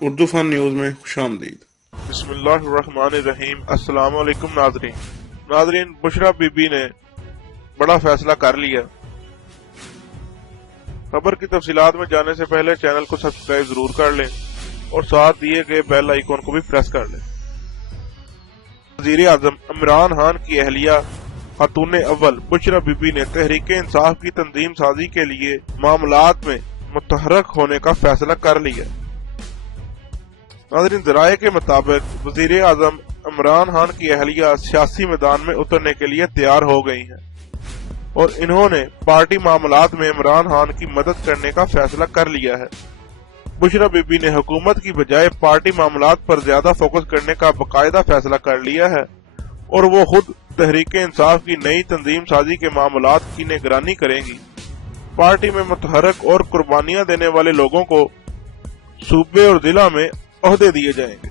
اردو فن news میں خوش آمدید۔ بسم اللہ الرحمن الرحیم۔ السلام علیکم ناظرین، بشرا بی بی نے بڑا فیصلہ کر لیا۔ خبر کی تفصیلات میں جانے سے پہلے چینل کو سبسکرائب ضرور کر لیں اور ساتھ دیے گئے بیل آئیکن کو بھی پریس کر لیں۔ وزیر اعظم عمران خان کی اہلیہ خاتون اول بشرا بی بی نے تحریک انصاف کی تنظیم سازی کے لیے معاملات میں متحرک ہونے کا فیصلہ کر لیا۔ ناظرین، ذرائع کے مطابق وزیر اعظم عمران خان کی اہلیہ سیاسی میدان میں اترنے کے لیے تیار ہو گئی ہیں اور انہوں نے پارٹی معاملات میں عمران خان کی مدد کرنے کا فیصلہ کر لیا ہے۔ بشرا بی بی نے حکومت کی بجائے پارٹی معاملات پر زیادہ فوکس کرنے کا باقاعدہ فیصلہ کر لیا ہے اور وہ خود تحریک انصاف کی نئی تنظیم سازی کے معاملات کی نگرانی کریں گی۔ پارٹی میں متحرک اور قربانیاں دینے والے لوگوں کو صوبے اور ضلع میں عہدے دیے جائیں گے۔